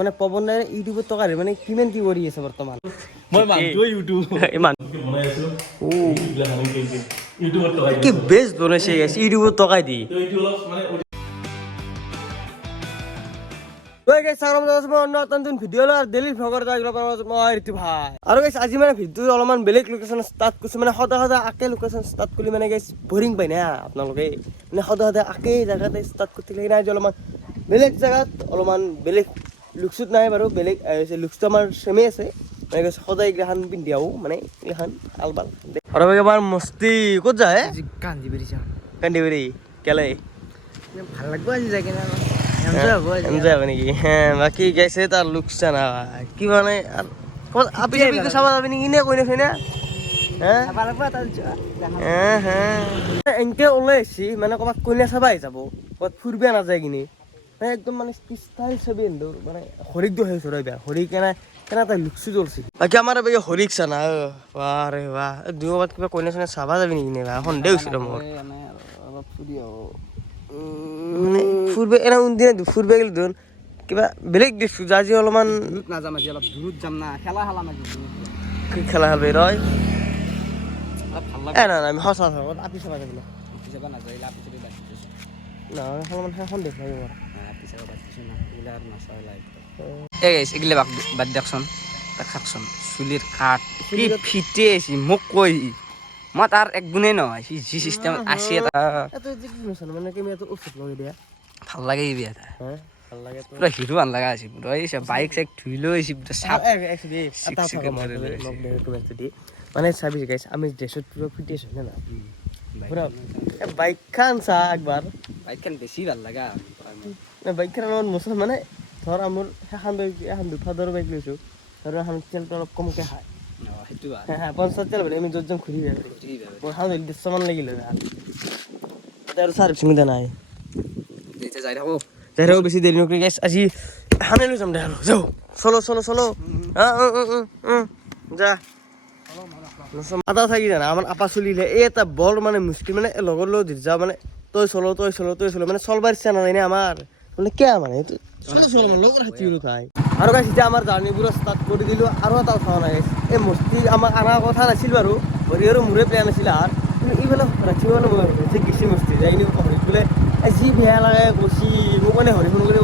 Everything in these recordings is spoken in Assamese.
মানে পৱনে ইউটিউবত টকাৰ মানে কিমান কি কৰি আছে বৰ্তমান মই মানুহটো ইউটিউব ইমান বনাই আছো ইউটিউবত টকা কি বেষ্ট বনাইছে ইউটিউবত টকা দি তো এইটো অলপ মানে ওই গাইস সাগৰ মই নতুন ভিডিঅ' লৈ ডেইলি ভ্লগৰ যাইলো মই ঋতু ভাই আৰু গাইস আজি মানে ভিডিঅ' অলপমান বেলেগ লোকেশ্যন ষ্টাৰ্ট কৰিছো মানে সদায় আকে লোকেশ্যন ষ্টাৰ্ট কৰি মানে গাইস বৰিং পাই না আপোনালোকে মানে সদায় আকে জায়গাতে ষ্টাৰ্ট কৰি থাকিলে নাই অলপমান বেলেগ জায়গাত অলপমান বেলেগ লুকছুত নাই বাৰু বেলেগ লুকছটো আমাৰ সেমে আছে মানে গাইস সদায় গ্ৰহণ পিন্ধি আহো মানে এখন আলবাল আৰু এবাৰ মস্তি ক'ত যায় কান্দিবেৰি কেলে ভাল লাগব আজি যাই কিনে এনজয় হবে নাকি হ্যাঁ বাকি গেছে তার লুকসান কি মানে আপি আপি চাবা যাবি নাকি নে কইনা ফেনা হ্যাঁ হ্যাঁ হ্যাঁ এনকে ওলাই আসছি মানে ক'ৰবাত কইনা চাবাই যাব ক'ৰবাত ফুৰবে নাযায় কিনি মানে একদম মানে ষ্টাইল ছবি এন্দৰ মানে হৰিক দো হেছ ৰইবা হৰি কেনা তাই লুকছু জ্বলছি বাকি আমাৰ বেগে হৰিক চানা বাহ ৰে বাহ দুই ক'ৰবাত কিবা কইনা চইনা চাবা যাবি নেকি নে সন্দেহ হৈছিল মোৰ অলপ ফুৰি আহো মানে ফুৰবে এনে উনদিনা ফুৰবে গেলে ধৰ কিবা বেলেগ দেখছো আজি অলপমান দূৰত নাযাম আজি অলপ দূৰত যাম না খেলা আজি কি খেলা খেলবি ৰয় অলপ ভাল এ না আমি সঁচা আপি চাবা যাবি না লাগি যাব নাযায় আপি চলি বাচিছো অলপমান সেইখন দেখ লাগিব আপি চাব বাচিছো না এইগিলা আৰু নাচাই লাইক এই গাইছ এইগিলা বাদ দিয়কচোন তাক চাকচোন চুলিৰ কাট কি ফিটে আছে মোক কৈ মই তাৰ এক গুণেই নহয় সি যি চিষ্টেমত আছে এটা এটো যে কি নছন মানে কি এটো ওষুধ লগাই দিয়া ভাল লাগে এই বিয়া হ্যাঁ ভাল লাগে তো পুৰা হিৰো আন লগা আছে পুৰা এই বাইক চাইক ধুই লৈ আহিছে পুৰা চাপ একচুয়ালি এটা থাকে মানে চাবি গাইছ আমি ড্ৰেছত পুৰো ফিট আছো না পুৰো বাইক খান চা একবাৰ বাইকখন বেছি ভাল লগা বাইক খান আমাৰ মছলা মানে ধৰ আমাৰ এখন দুফাদৰ বাইক লৈছো ধৰ এখন তেলটো অলপ কমকে খায় সেইটো হ্যাঁ 50 তেল আমি য'ত যাম ঘূৰি মোৰ হাত 150 মান লাগিলে আৰু চাৰ্ভিচিং দা নাই এতিয়া যাই থাকো যাই বেছি দেৰি নকৰি গাইছ আজি হানে লৈ যাম দে আৰু যাও চলো যা আদা থাকি জানা আমাৰ আপা চলিলে এই এটা বৰ মানে মুস্কিল মানে লগৰ লগত যা মানে তই চলো মানে চলবাৰ ইচ্ছা নাযায় না আমাৰ মানে কিয় মানে চলো মানে লগৰ হাতী উঠাই আৰু গাইছ এতিয়া আমাৰ জাৰ্ণিবোৰ ষ্টাৰ্ট কৰি দিলোঁ আৰু এটা কথা নাই গাইছ এই মস্তি আমাৰ আনাৰ কথা নাছিল বাৰু হৰি আৰু মোৰে প্লেন আছিল আৰু কিন্তু এইফালে ৰাতিপুৱা মই যে গেছি মস্তি যাই কিনে হৰিত বোলে যি বেয়া লাগে কৈছি মোক মানে হৰি ফোন কৰি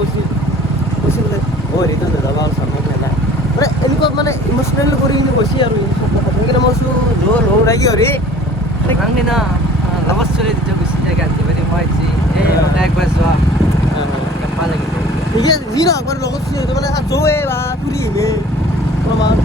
কৈছিল বোলে হৰিটো নাযাবা আৰু চাব নাই মানে এনেকুৱা মানে ইম'চনেল কৰি কিনে কৈছে আৰু সেইকাৰণে মই কৈছোঁ লওঁ লাগি হৰি না লগত চলি যেতিয়া গুচি যায় গান্ধী বাৰী মই একবাৰ যোৱা কেম্পা লাগি ঠিক আছে যি নহওক বাৰু লগত চলি মানে জয়ে বা ফুৰি আহিমে অলপমান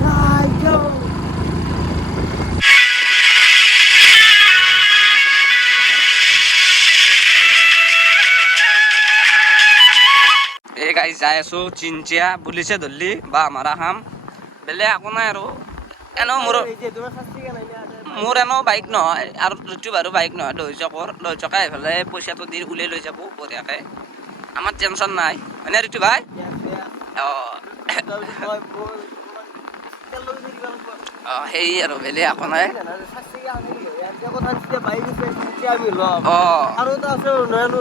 এই গাড়ী যাই আছো চিনচিয়া পুলিচে ধৰলি বা আমাৰা খাম বেলেগ একো নাই আৰু এনেও মোৰ এনেও বাইক নহয় আৰু ঋতু বাৰু বাইক নহয় লৈ চকা এইফালে পইচাটো দি ওলাই লৈ যাব বঢ়িয়াকৈ আমাৰ টেনশ্যন নাই হয়নে ঋতু ভাই অঁ সেই আৰু বেলেগ একো নাই আৰু এটা আছে নয়নো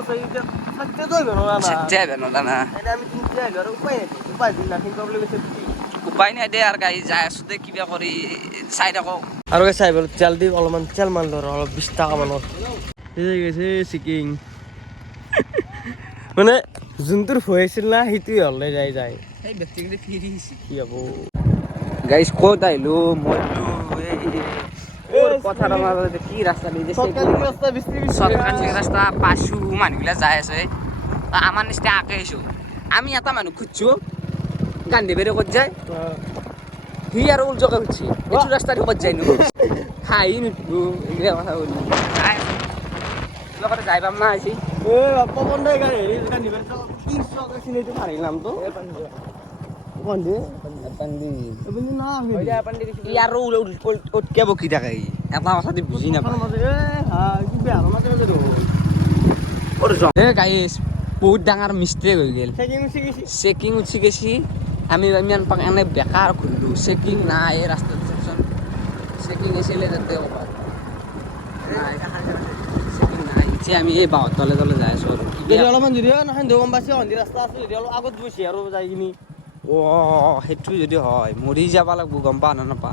উপায় নাই দে আৰু গাড়ী যাই আছো দে কিবা কৰি চাই থাকক আৰু চাই বাৰু তেল দি অলপমান তেল মাৰিলো আৰু অলপ 20 টকা মানত গৈছে চিকিং মানে যোনটোৰ ভয় আছিল না সেইটোৱে হ'লে যায় সেই ব্যক্তিগত ফিৰি কি হ'ব গাইছ ক'ত আহিলো মই পথাৰৰ মাজতে কি ৰাস্তা দি চৰকাৰী ৰাস্তা পাইছো মানুহবিলাক যাই আছে আমাৰ নিচিনা আঁকে আহিছো আমি এটা মানুহ খুজিছো গান্ধী বাৰী ক'ত যায় সি আৰু উলজকে খুজিছে এইটো ৰাস্তা দি ক'ত যায় নো হাঁহি নুঠো এইবিলাক কথা ক'লো লগতে যাই পাম না আজি উঠকে বকি থাকে এটা কথা দি বুজি নাপায় গাইছ বহুত ডাঙৰ মিষ্টেক হৈ গ'ল চেকিং উঠি গেছি আমি ইমান পাক এনে বেকাৰ ঘূৰিলোঁ চেকিং নাই এই ৰাস্তাত চাচোন চেকিং আছিলে তাতে ক'ৰবাত চেকিং নাই এতিয়া আমি এই বাঁহৰ তলে যাই আছোঁ আৰু অলপমান যদি নহয় গম পাইছে ৰাস্তা আছে যদি অলপ আগত গৈছে আৰু যাই কিনি সেইটো যদি হয় মৰি যাব লাগব গম পা না নাপা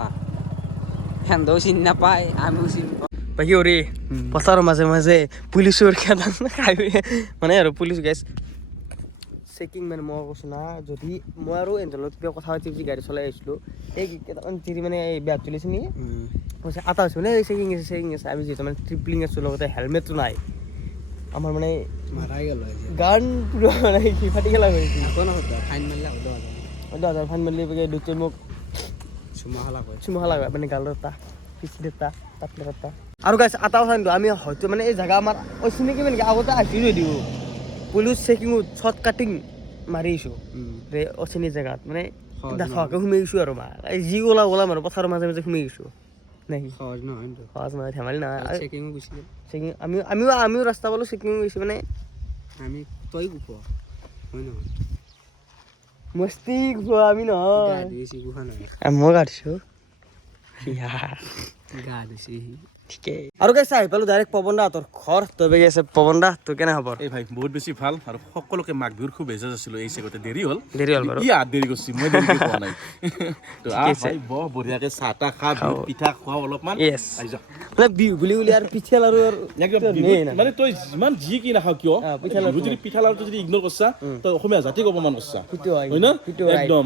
সেন্দও চিনি নাপায় আমিও চিনি নাপাওঁ বাকী অৰে পথাৰৰ মাজে মাজে পুলিচৰ খেদান খাই মানে আৰু পুলিচ গাইছ চেকিং মানে মই কৈছোঁ না যদি মই আৰু এঞ্জেলত কিবা কথা পাতি পাতি গাড়ী চলাই আহিছিলোঁ এই কেইটামান তিৰি মানে এই বেগ তুলিছে নেকি কৈছে আটা হৈছে মানে চেকিং আছে আমি যিহেতু মানে ট্ৰিপলিং আছোঁ লগতে হেলমেটটো নাই আমাৰ মানে মাৰাই গেল গান পুৰা মানে কি ফাটি গেলা গৈছে ফাইন মাৰিলে ফাইন মাৰিলে দুটা মোক চুমা লাগা মানে গালৰ এটা পিছিৰ এটা পাতলৰ এটা আৰু গাইছ আটাও চাইছোঁ আমি হয়তো মানে এই জেগা আমাৰ অচিনাকি মানে আগতে আহিছোঁ যদিও পুলিচ চেকিঙত শ্বৰ্ট কাটিং মাৰি আহিছোঁ অচিনি জেগাত মানে দেখাকৈ সোমাই গৈছোঁ আৰু মা যি ওলাম আৰু পথাৰৰ মাজে মাজে সোমাই গৈছোঁ নেকি সহজ নহয় ধেমালি নহয় চেকিং আমিও ৰাস্তা পালোঁ চেকিং গৈছোঁ মানে আমি তই গুপ হয় নহয় মস্তি খোৱা আমি নহয় মই গাড়িছোঁ গা ধুইছে ঠিকেই আৰু গাইছ আহি পালোঁ ডাইৰেক্ট পৱন দাহঁতৰ ঘৰ তই বেগি আছে পৱন দা তোৰ কেনে খবৰ এই ভাই বহুত বেছি ভাল আৰু সকলোকে মাঘ বিহুৰ খুব বেজাজ আছিলোঁ এই চেগতে দেৰি হ'ল বাৰু ই দেৰি কৰিছে মই দেৰি পোৱা নাই তো ভাই বৰ বঢ়িয়াকে চাহ তাহ খা পিঠা খোৱা অলপমান আহি যা মানে বিহু বুলি আৰু পিঠা লাৰু মানে তই যিমান যি কি নাখাৱ কিয় বিহু যদি পিঠা লাৰুটো যদি ইগনোৰ কৰছা তই অসমীয়া জাতিক অপমান কৰছা হয় না একদম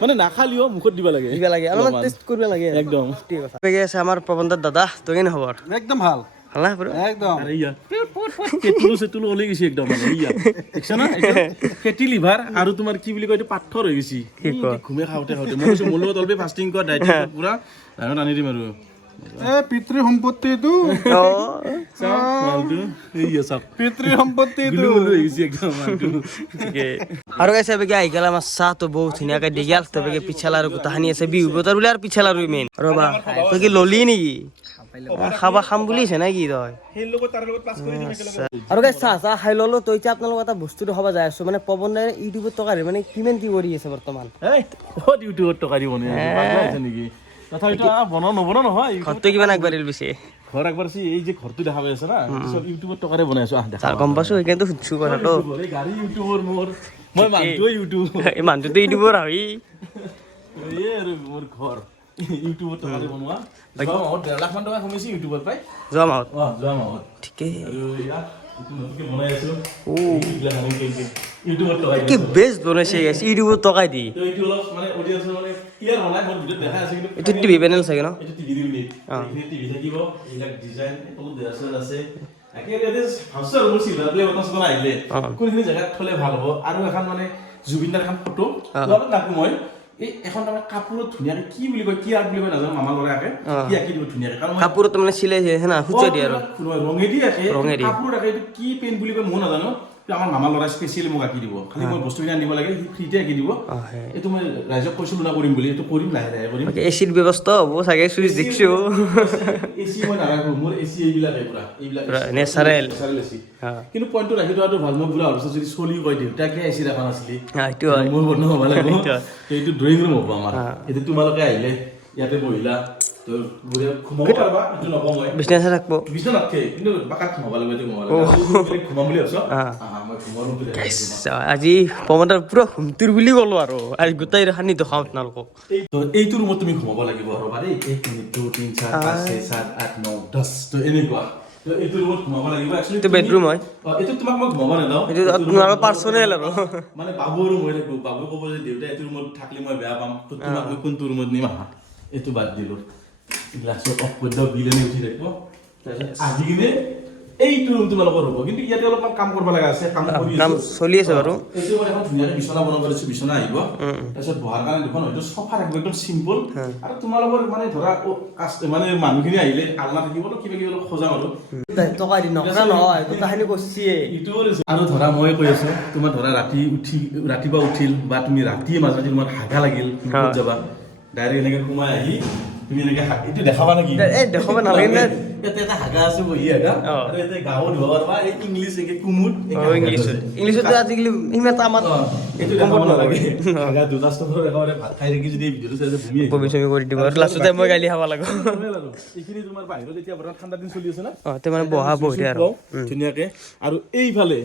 মানে নাখালিও মুখত দিব লাগে অলপমান টেষ্ট কৰিব লাগে একদম ঠিক কথা বেগি আছে আমাৰ পৱন দাদা তোৰ কেনে খবৰ একদম ভাল ভাল না পুৰা একদম আরে ইয়া চেতুলো ওলাই গৈছে একদম মানে ইয়া দেখছ না ফেটি লিভাৰ আৰু তোমাৰ কি বুলি কয় এইটো পাথৰ হৈ গৈছে ঘুমে খাওঁতে মই কৈছো মোৰ লগত অলবে ফাষ্টিং কৰ ডায়েট পুৰা ডাঙৰ আনি দিম আৰু পিতৃ সম্পত্তিটো পিতৃ সম্পত্তিটো আৰু গাইছে বেগি আহি গেল আমাৰ চাহটো বহুত ধুনীয়াকে দি গেল তই বেগি পিঠা লাৰু গোটাখানি আছে বিহু বতৰ বুলি আৰু পিঠা লাৰু মেইন ৰবা তই কি ললি নেকি খাম বুলিছে নে কি তই আৰু গাইছ চাহ খাই ললো তই এতিয়া আপোনালোক এটা বস্তু দেখাব যাই আছো মানে পৱন দাই ইউটিউবত টকাৰে মানে কিমান কি কৰি আছে বৰ্তমান ইউটিউবত টকা দিব নেকি তথাপিতো বনোৱা নবনোৱা নহয় ঘৰটো কিমান আগবাঢ়িল পিছে ঘৰ একবাৰ এই যে ঘৰটো দেখা পাই আছে না চব ইউটিউবত টকাৰে বনাইছো গম পাইছো সেইকাৰণে সুধছো কথাটো গাড়ী ইউটিউবৰ মোৰ মই মানুহটোৱে ইউটিউব এই মানুহটো ইউটিউবৰ হয় এই আৰু মোৰ ঘৰ ইউটিউবত টকাৰে বনোৱা যোৱা মাহত 1.5 লাখ মান টকা কমিছে ইউটিউবৰ পাই যোৱা মাহত যোৱা মাহত ঠিকেই আৰু ইয়াত নতুনকে বনাই আছো ইউটিউবত টকা কি বেষ্ট বনাইছে গাইছ ইউটিউবত টকা দি তো এইটো অলপ মানে অডিয়েন্স মানে ক্লিয়াৰ হোৱা নাই মোৰ ভিডিঅ'ত দেখা আছে কিন্তু এইটো টিভি পেনেল চাগে ন এইটো টিভি ইউনিট এইখিনি টিভি থাকিব এইবিলাক ডিজাইন বহুত দেৰাছৰ আছে একেবাৰে ভাবছো আৰু মোৰ চিলভাৰ প্লে বটন চন আহিলে কোনখিনি জেগাত থলে ভাল হ'ব আৰু এখন মানে জুবিনদাৰ এখন ফটো লগত নাকো মই এই এখন আমাৰ কাপোৰত ধুনীয়াকে কি বুলি কয় কি আৰ্ট বুলি কয় নাজানো মামা লৰাকে কি আঁকি দিব ধুনীয়াকে কাৰণ কাপোৰত মানে চিলাই হে না খুচা দিয়ে আৰু ৰঙেদি আঁকে কাপোৰত আঁকে এইটো কি পেইণ্ট বুলি কয় মই নাজানো আমাৰ মামা ল'ৰা স্পেচিয়েলি মোক আঁকি দিব খালি মই বস্তুখিনি আনিব লাগে সি ফ্ৰীতে আঁকি দিব এইটো মই ৰাইজক কৈছিলোঁ না কৰিম বুলি এইটো কৰিম লাহে লাহে কৰিম এচিৰ ব্যৱস্থা হ'ব চাগে চুইচ দেখিছো এচি মই নাৰাখো মোৰ এচি এইবিলাকে পুৰা এইবিলাক নেচাৰেল এচি কিন্তু পইণ্টটো ৰাখি থোৱাটো ভাল মই পুৰা ভাবিছোঁ যদি চলি কয় দেউতাকে এচি ৰাখা নাছিলি সেইটো হয় মোৰ বন্ধ হ'ব লাগিব এইটো ড্ৰয়িং ৰুম হ'ব আমাৰ এইটো তোমালোকে আহিলে ইয়াতে বহিলা তো বুঢ়ে ঘুমাব পাৰবা এইটো নকওঁ মই বিছনা থাকব বিছনা নাথাকে কিন্তু বাকাত ঘুমাব লাগিব এইটো ঘুমাব বুলি ভাবছ আজি পৱনৰ পুৰা ঘুমটিৰ বুলি ক'লো আৰু আজি গোটাই খানি দেখাওঁ আপোনালোকক এইটো ৰুমত তুমি ঘুমাব লাগিব ৰবা দেই 1 2 3 4 5 6 7 8 9 10 তো এনেকুৱা তো এইটো ৰুমত ঘুমাব লাগিব একচুয়ালি এইটো বেডৰুম হয় এইটো তোমাক মই ঘুমাব নেদাও এইটো আপোনালোকৰ পাৰ্চনেল আৰু মানে বাবু আৰু মই থাকো বাবু ক'ব যে দেউতা এইটো ৰুমত থাকিলে মই বেয়া পাম তো তোমাক মই কোনটো ৰুমত নিম আহা এইটো বাদ দিলো গ্লাছত অফ কৰি দাও বিল উঠি থাকিব তাৰপিছত আজি কিনে এইটো ৰুম তোমালোকৰ হ'ব কিন্তু ইয়াতে অলপমান কাম কৰিব লগা আছে কাম কৰি কাম চলি আছে বাৰু এইটো মই এখন ধুনীয়াকৈ বিছনা বনাব পাৰিছো বিছনা আহিব তাৰপিছত বহাৰ কাৰণে দুখন হয়তো চফা ৰাখিব একদম চিম্পল আৰু তোমালোকৰ মানে ধৰা মানে মানুহখিনি আহিলে আলনা থাকিব তো কিবা কিবি অলপ সজাম আৰু টকা দি নকৰা নহয় গোটাখিনি কৰিছিয়ে আৰু ধৰা মই কৈ আছো তোমাৰ ধৰা ৰাতিপুৱা উঠিল বা তুমি ৰাতিয়ে মাজতে তোমাৰ হাগা লাগিল ক'ত যাবা ডাইৰেক্ট এনেকৈ সোমাই আহি তুমি এনেকৈ এইটো দেখাবা নেকি এই দেখাব নালাগে নে ইয়াতে এটা হাগা আছে বহি হাগা আৰু ইয়াতে গাঁৱত ধুব পাৰবা এই ইংলিছ একে কুমুট ইংলিছত আজিকালি ইমান আমাৰ এইটো দেখাব নালাগে হাগা দুটা স্তৰৰ একেবাৰে ভাত খাই থাকি যদি ভিডিঅ'টো চাই ভূমি বমি চমি কৰি দিব আৰু লাষ্টতে মই গালি খাব লাগিব এইখিনি তোমাৰ বাহিৰত এতিয়া বৰ্তমান ঠাণ্ডা দিন চলি আছে না তে মানে বহা বহি আৰু ধুনীয়াকে আৰু এইফালে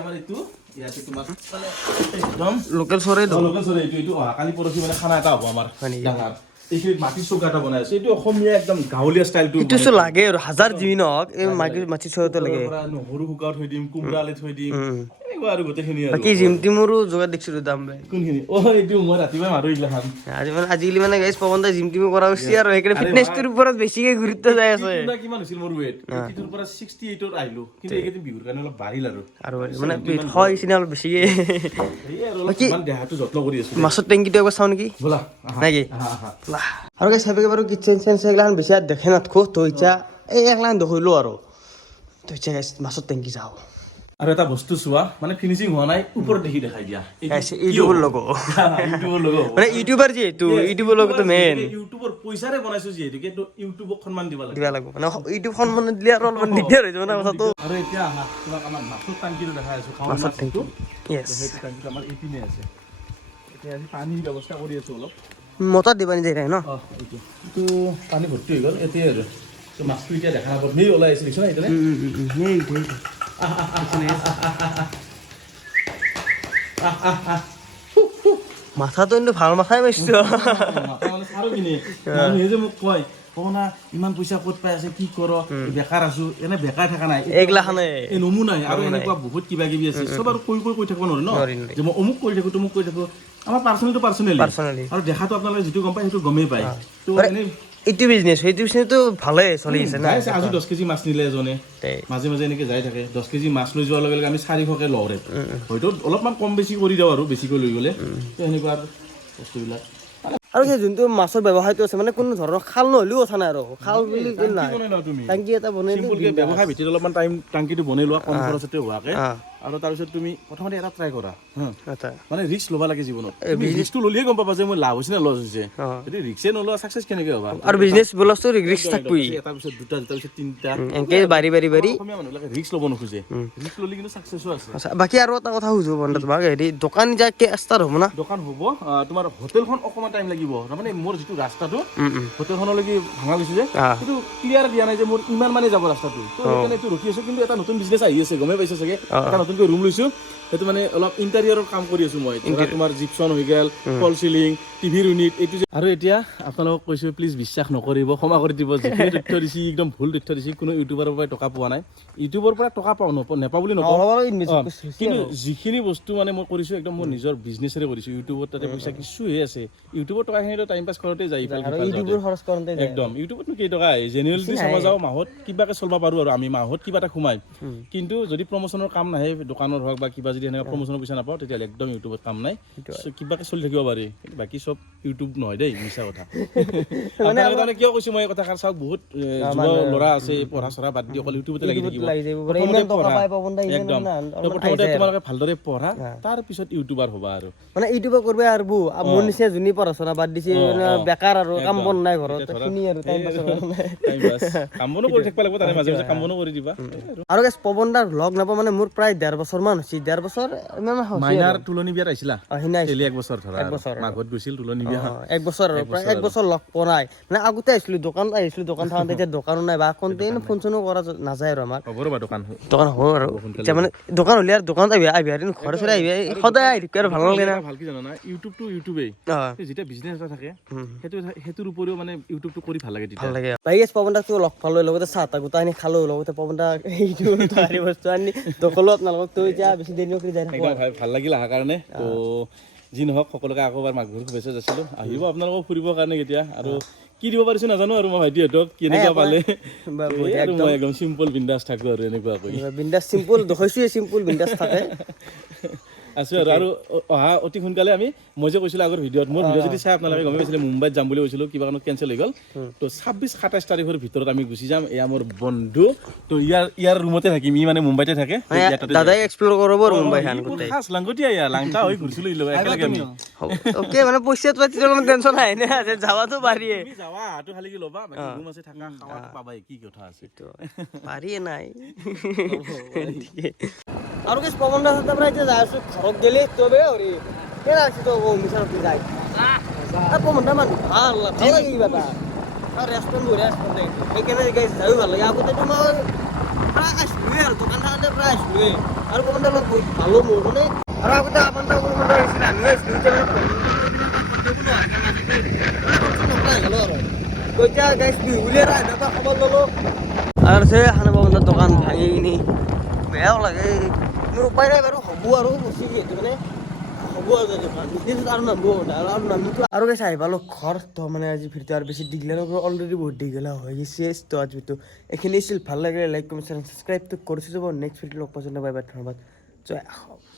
আমাৰ এইটো ইয়াতে তোমাৰ মানে একদম লোকেল চৰে লোকেল চৰে এইটো কালি পৰহি মানে খানা এটা হ'ব আমাৰ হয় নেকি? ডাঙৰ এইখিনি মাটি চৌকা এটা বনাই আছে এইটো অসমীয়া একদম গাঁৱলীয়া ষ্টাইলটো এইটো চো লাগে আৰু হাজাৰ যি নহওক এই মাটি চৰটো লাগে নহৰু শুকাও থৈ দিম কোমৰা আলি থৈ দিম এনেকুৱা আৰু গোটেইখিনি আৰু বাকী জিম টিমৰো যোগাৰ দেখিছিলোঁ দাম বে কোনখিনি এইটো মই ৰাতিপুৱাই মাৰো এইগিলা খাম আজিকালি মানে গাইজ পৱন দাই জিম টিমো কৰা হৈছে আৰু সেইকাৰণে ফিটনেছটোৰ ওপৰত বেছিকে গুৰুত্ব যাই আছে কিমান হৈছিল মোৰ ৱেট 82 ৰ পৰা 68 ত আহিলো কিন্তু এইকেইদিন বিহুৰ কাৰণে অলপ বাঢ়িল আৰু মানে হয় চিনা অলপ বেছিকে এই আৰু অলপ ইমান দেহাটো যত্ন কৰি আছো মাছৰ টেংকিটো একবাৰ চাওঁ নেকি বলা নাকি আৰু গাইজ চাবি বাৰু কিচেন চেন সেইগিলাখান বেছি আৰু দেখে নাথকো তো ইচ্ছা এই একলাখান দেখিলোঁ আৰু তো ইচ্ছা গাইজ মাছৰ টেংকি যাওঁ আৰু এটা বস্তু চোৱা মানে ফিনিচিং হোৱা নাই ওপৰত দেখি দেখাই দিয়া ইউটিউবৰ লগ ইউটিউবৰ লগ মানে ইউটিউবাৰ যিহেতু ইউটিউবৰ লগতো মেইন ইউটিউবৰ পইচাৰে বনাইছো যিহেতু কিন্তু ইউটিউবক সন্মান দিব লাগে দিব লাগিব মানে ইউটিউব সন্মান দিলে আৰু অলপমান দিগদাৰ হৈ যাব না কথাটো আৰু এতিয়া আহা তোমাক আমাৰ মাছৰ টাংকিটো দেখাই আছো মাছৰ টেংকি য়েছ সেইটো টাংকিটো আমাৰ এইপিনে আছে এতিয়া আমি পানীৰ ব্যৱস্থা কৰি আছো অলপ মটৰ দিব নিদিয়ে ন এইটো পানী ভৰ্তি হৈ গ'ল এতিয়া আৰু তো মাছটো এতিয়া দেখা নাপাব সেই ওলাই আছে দেখিছ না এতিয়া মাথাটো কিন্তু ভাল মাথাই মাৰিছো মানুহে যে মোক কয় কনা ইমান পইচা ক'ত পাই আছে কি কৰ বেকাৰ আছো এনে বেকাৰ থকা নাই এইগিলাখানে এই নমুনাই আৰু এনেকুৱা বহুত কিবা কিবি আছে চব আৰু কৈ থাকিব নোৱাৰি ন যে মই অমুক কৰি থাকো তমুক কৰি থাকো আমাৰ পাৰ্চনেলটো পাৰ্চনেলি আৰু দেখাটো আপোনালোকে যিটো গম পায় সেইটো গমেই পায় তো এনেই এইটো বিজনেছটো ভালে চলি আছে না আজি 10 কেজি মাছ নিলে এজনে মাজে মাজে এনেকে যাই থাকে 10 কেজি মাছ লৈ যোৱাৰ লগে লগে আমি 400কে লওঁ ৰে হয়তো অলপমান কম বেছি কৰি দিওঁ আৰু বেছিকৈ লৈ গ'লে তো এনেকুৱা বস্তুবিলাক আৰু সেই যোনটো মাছৰ ব্যৱসায়টো আছে মানে কোনো ধৰণৰ খাল নহ'লেও কথা নাই আৰু খাল বুলি নাই টাংকি এটা বনাই চিম্পুলকে ব্যৱসায় ভিত্তিত অলপমান টাইম টাংকিটো বনাই লোৱা কম খৰচতে হোৱাকে আৰু তাৰপিছত তুমি প্ৰথমতে এটা ট্ৰাই কৰা মানে ৰিস্ক ল'ব লাগে জীৱনত ৰিস্কটো ল'লেহে গম পাবা যে মই লাভ হৈছে নে লছ হৈছে যদি ৰিস্কে নলোৱা চাকচেছ কেনেকৈ হ'বা আৰু বিজনেছ বলাটো ৰিস্ক থাকবই তাৰপিছত দুটা তাৰপিছত তিনিটা এনেকে বাঢ়ি অসমীয়া মানুহবিলাকে ৰিস্ক ল'ব নোখোজে ৰিস্ক ল'লে কিন্তু চাকচেছো আছে বাকী আৰু এটা কথা সুধো বন্ধু তোমাক হেৰি দোকান যাকে ষ্টাৰ্ট হ'ব না দোকান হ'ব তোমাৰ হোটেলখন অকণমান টাইম লাগিব তাৰমানে মোৰ যিটো ৰাস্তাটো হোটেলখনলৈকে ভাঙা গৈছে যে সেইটো ক্লিয়াৰ দিয়া নাই যে মোৰ ইমান মানে যাব ৰাস্তাটো তো সেইকাৰণে এইটো ৰখি আছো কিন্তু এটা নতুন বিজনেছ আহি আছে গমেই পাইছে চাগে এটা নতুনকৈ ৰুম লৈছো সেইটো মানে অলপ ইণ্টাৰিয়ৰৰ কাম কৰি আছো মই তোমাৰ জিপছন হৈ গ'ল ফল চিলিং টিভিৰ ইউনিট এইটো আৰু এতিয়া আপোনালোকক কৈছো প্লিজ বিশ্বাস নকৰিব ক্ষমা কৰি দিব যিখিনি তথ্য দিছে একদম ভুল তথ্য দিছে কোনো ইউটিউবাৰৰ পৰা টকা পোৱা নাই ইউটিউবৰ পৰা টকা পাওঁ নেপাওঁ বুলি নকওঁ কিন্তু যিখিনি বস্তু মানে মই কৰিছো একদম মোৰ নিজৰ বিজনেছেৰে কৰিছো ইউটিউবত তাতে পইচা কিছুহে আছে ইউটিউবৰ টকাখিনিতো টাইম পাছ কৰোঁতে যায় একদম ইউটিউবতনো কেইটকা আহে জেনেৰেলি চাব যাওঁ মাহত কিবাকে চলিব পাৰোঁ আৰু আমি মাহত কিবা এটা সোমাই কিন্তু যদি প্ৰমোচনৰ কাম নাহে দোকানৰ হওক বা কিবা যদি এনেকুৱা প্ৰমোচনৰ পইচা নাপাওঁ তেতিয়াহ'লে একদম ইউটিউবত কাম নাই কিবাকে চলি থাকিব পাৰি বাকী চব ইউটিউব নহয় দেই মিছা কথা তাৰমানে কিয় কৈছো মই এই কথা চাওক বহুত যুৱ ল'ৰা আছে পঢ়া চঢ়া বাদ দি অকল ইউটিউবতে লাগি থাকিব একদম প্ৰথমতে তোমালোকে ভালদৰে পঢ়া তাৰপিছত ইউটিউবাৰ হ'বা আৰু মানে ইউটিউবৰ কৰিব আৰু মোৰ নিচিনা যোনে পঢ়া চঢ়া বাদ দিছে বেকাৰ আৰু কাম বন নাই ঘৰত সেইখিনি আৰু টাইম পাছ কাম বনো কৰি থাকিব লাগিব তাৰে মাজে মাজে কাম বনো কৰি দিবা আৰু গাইছ পৱন দাৰ লগ নাপাওঁ মানে মোৰ প্ৰায় 1.5 বছৰ মান হৈছে 1.5 বছৰ মাইনাৰ তুলনি বিয়াত আহিছিলা তেলি 1 বছৰ ধৰা মাঘত গৈছিল তুলনি বিয়া 1 বছৰ আৰু প্ৰায় 1 বছৰ লগ পোৱা নাই মানে আগতে আহিছিলো দোকান থাকোঁতে এতিয়া দোকানো নাই বা কোনদিন ফোন চোনো কৰা নাযায় আৰু আমাৰ হ'ব ৰ'বা দোকান হ'ব আৰু এতিয়া মানে দোকান হ'লে আৰু দোকানত আহিবি আৰু ঘৰে চৰে আহিবি সদায় আহি আৰু ভাল নালাগে না ভালকে জানা না ইউটিউবটো ইউটিউবেই যেতিয়া বিজনেছ এটা থাকে সেইটোৰ উপৰিও মানে ইউটিউবটো কৰি ভাল লাগে ভাল লাগে ভাই পৱন দাকটো লগ পালো লগতে চাহ তাহ গোটা আনি খালো লগতে পৱন দা এইটো বস্তু আনি দখলো আপোনালোকক তো এতিয়া বেছি দেৰি নকৰি যাই থাকো ভাল লাগিল অহাৰ কাৰণে তো যি নহওক সকলোকে আকৌ এবাৰ মাঘ বিহুৰ শুভেচ্ছা যাচিলোঁ আহিব আপোনালোকক ফুৰিবৰ কাৰণে কেতিয়া আৰু কি দিব পাৰিছো নাজানো আৰু মই ভাইটিহঁতক কেনেকুৱা পালে মই একদম চিম্পল বিন্দাছ থাকো আৰু এনেকুৱাকৈ বিন্দাছ চিম্পল দেখুৱাইছোৱে চিম্পল বিন্দাছ থাকে আছো আৰু অহা অতি সোনকালে আমি মই যে কৈছিলোঁ আগৰ ভিডিঅ'ত মোৰ ভিডিঅ' যদি চাই আপোনালোকে গমেই পাইছিলে মুম্বাইত যাম বুলি কৈছিলোঁ কিবা কাৰণত কেঞ্চেল হৈ গ'ল তো 26-27 তাৰিখৰ ভিতৰত আমি গুচি যাম এয়া মোৰ বন্ধু তো ইয়াৰ ৰুমতে থাকিম ই মানে মুম্বাইতে থাকে দাদাই এক্সপ্ল'ৰ কৰিব আৰু মুম্বাই খাস লাংগতীয়া লাংটা হৈ ঘূৰিছিলোঁ একেলগে আমি অ'কে মানে পইচাটো পাতিলে অলপমান টেনশ্যন আহে না যাৱাটো পাৰিয়ে যাৱা হাতটো খালি ল'বা বাকী ৰুম আছে থাকা খাৱাটো পাবাই কি কথা আছে পাৰিয়ে নাই আৰু কিছু পৱন দাৰ সাথে এতিয়া যাই আছো ঘৰত গেলে তবে হৰি কেনা আছে তো মিছাৰ যাই পৱন দা মানুহ ভাল লাগে কিবা এটা ৰেষ্টুৰেণ্ট সেইকাৰণে গাইছ যায়ো ভাল লাগে আগতে তোমাৰ প্ৰায় আসলোৱে আৰু দোকানখনতে প্ৰায় আসলোৱে আৰু কোনটা অলপ ভালো মোৰ মানে আৰু আগতে আমাৰ কোনটা হৈছিল আমি আসলো এতিয়া গাইছ বিহুলিয়ে ৰাইডৰ খবৰ ল'লো আৰু সে খানা বন্ধৰ দোকান ভাঙি কিনি বেয়াও লাগে মোৰ উপায় নাই বাৰু হ'ব আৰু বস্তু সেইটো মানে হ'ব আৰু দোকান বিজনেছ আৰু নামব আৰু নামিতো আৰু গাইছ আহি পালো ঘৰ তো মানে আজি ভিডিঅ' আৰু বেছি দীঘলীয়া অলৰেডি বহুত দীঘলীয়া হৈ গৈছে তো আজি ভিডিঅ' এইখিনি আছিল ভাল লাগিলে লাইক কমেণ্ট ছাবস্ক্ৰাইবটো কৰিছোঁ যাব নেক্সট ভিডিঅ' লগ পৰ্যন্ত বাই বাই ধন্যবাদ জয় অসম।